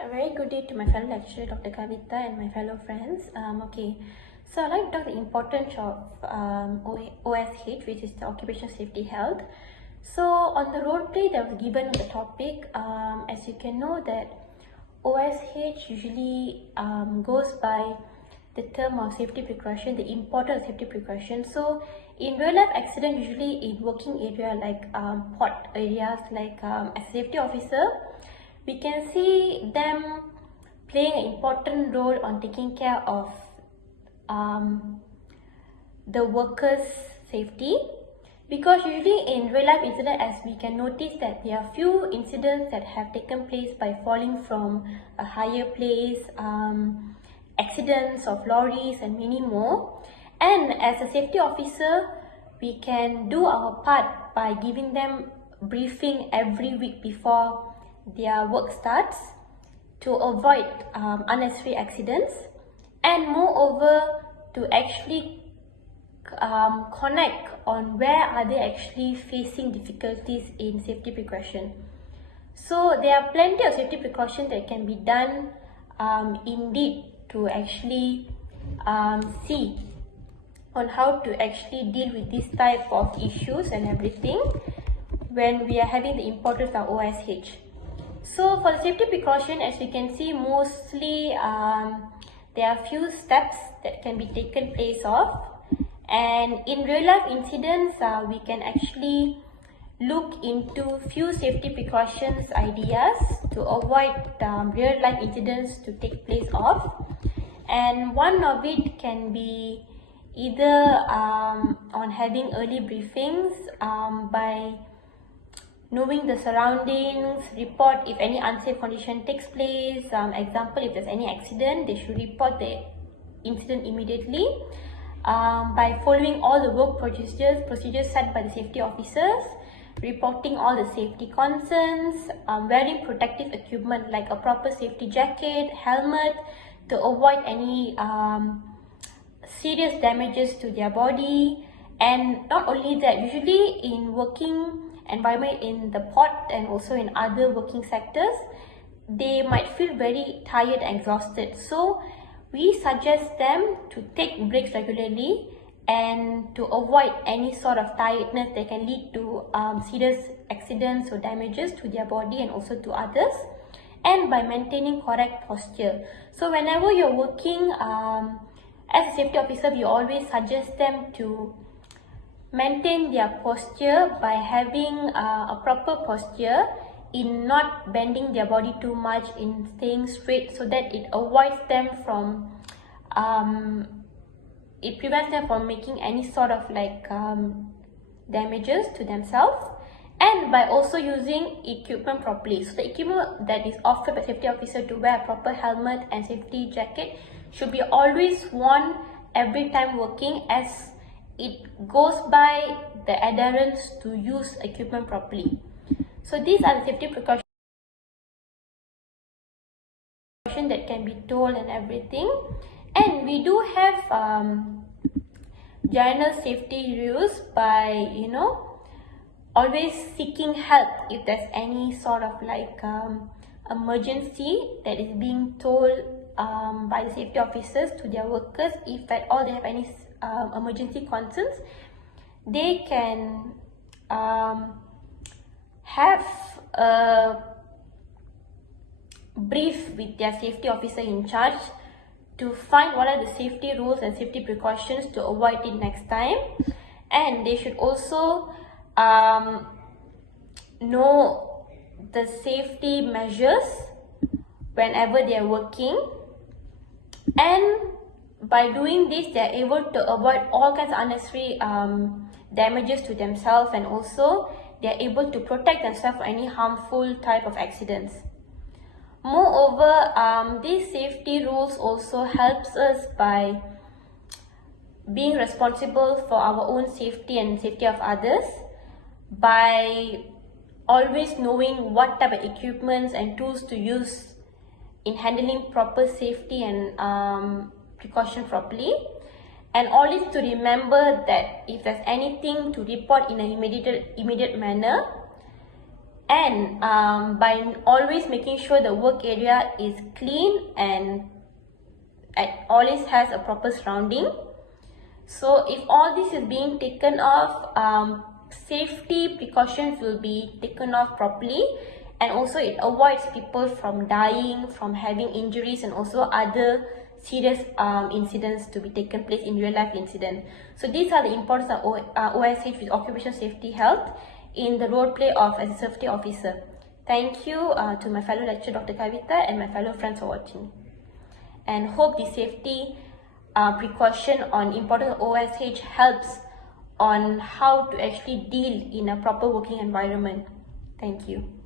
A very good day to my fellow lecturer, Dr. Kavita, and my fellow friends. So I'd like to talk the importance of OSH, which is the Occupational Safety Health. So on the role play that was given the topic, as you can know that OSH usually goes by the term of safety precaution, the importance of safety precaution. So in real life accident, usually in working area like port areas, like as a safety officer, we can see them playing an important role on taking care of the workers' safety, because usually in real life incident, as we can notice that there are few incidents that have taken place by falling from a higher place, accidents of lorries and many more. And as a safety officer, we can do our part by giving them briefing every week before their work starts to avoid unnecessary accidents, and moreover to actually connect on where are they actually facing difficulties in safety precaution. So there are plenty of safety precautions that can be done indeed to actually see on how to actually deal with this type of issues and everything when we are having the importance of OSH. So for the safety precaution, as we can see, mostly there are few steps that can be taken place of, and in real life incidents, we can actually look into few safety precautions ideas to avoid real life incidents to take place of. And one of it can be either on having early briefings by knowing the surroundings, report if any unsafe condition takes place. Example, if there's any accident, they should report the incident immediately by following all the work procedures set by the safety officers, reporting all the safety concerns, wearing protective equipment like a proper safety jacket, helmet, to avoid any serious damages to their body. And not only that, usually in working environment in the port and also in other working sectors, they might feel very tired and exhausted. So we suggest them to take breaks regularly and to avoid any sort of tiredness that can lead to serious accidents or damages to their body and also to others, and by maintaining correct posture. So whenever you're working as a safety officer, we always suggest them to maintain their posture by having a proper posture, in not bending their body too much, in staying straight, so that it avoids them from it prevents them from making any sort of like damages to themselves, and by also using equipment properly. So the equipment that is offered by safety officer to wear a proper helmet and safety jacket should be always worn every time working, as it goes by the adherence to use equipment properly. So these are the safety precautions that can be told and everything. And we do have general safety rules by, always seeking help if there's any sort of like emergency that is being told by the safety officers to their workers. If at all they have any emergency concerns, they can have a brief with their safety officer in charge to find what are the safety rules and safety precautions to avoid it next time. And they should also know the safety measures whenever they are working, and by doing this, they are able to avoid all kinds of unnecessary damages to themselves, and also they are able to protect themselves from any harmful type of accidents. Moreover, these safety rules also helps us by being responsible for our own safety and safety of others, by always knowing what type of equipments and tools to use in handling proper safety and precaution properly. And always to remember that if there's anything to report in an immediate manner, and by always making sure the work area is clean and it always has a proper surrounding. So if all this is being taken off, safety precautions will be taken off properly, and also it avoids people from dying, from having injuries, and also other serious incidents to be taken place in real life incident. So these are the importance of OSH with occupational safety health in the role play of as a safety officer. Thank you to my fellow lecturer Dr. Kavita and my fellow friends for watching, and hope the safety precaution on important OSH helps on how to actually deal in a proper working environment. Thank you.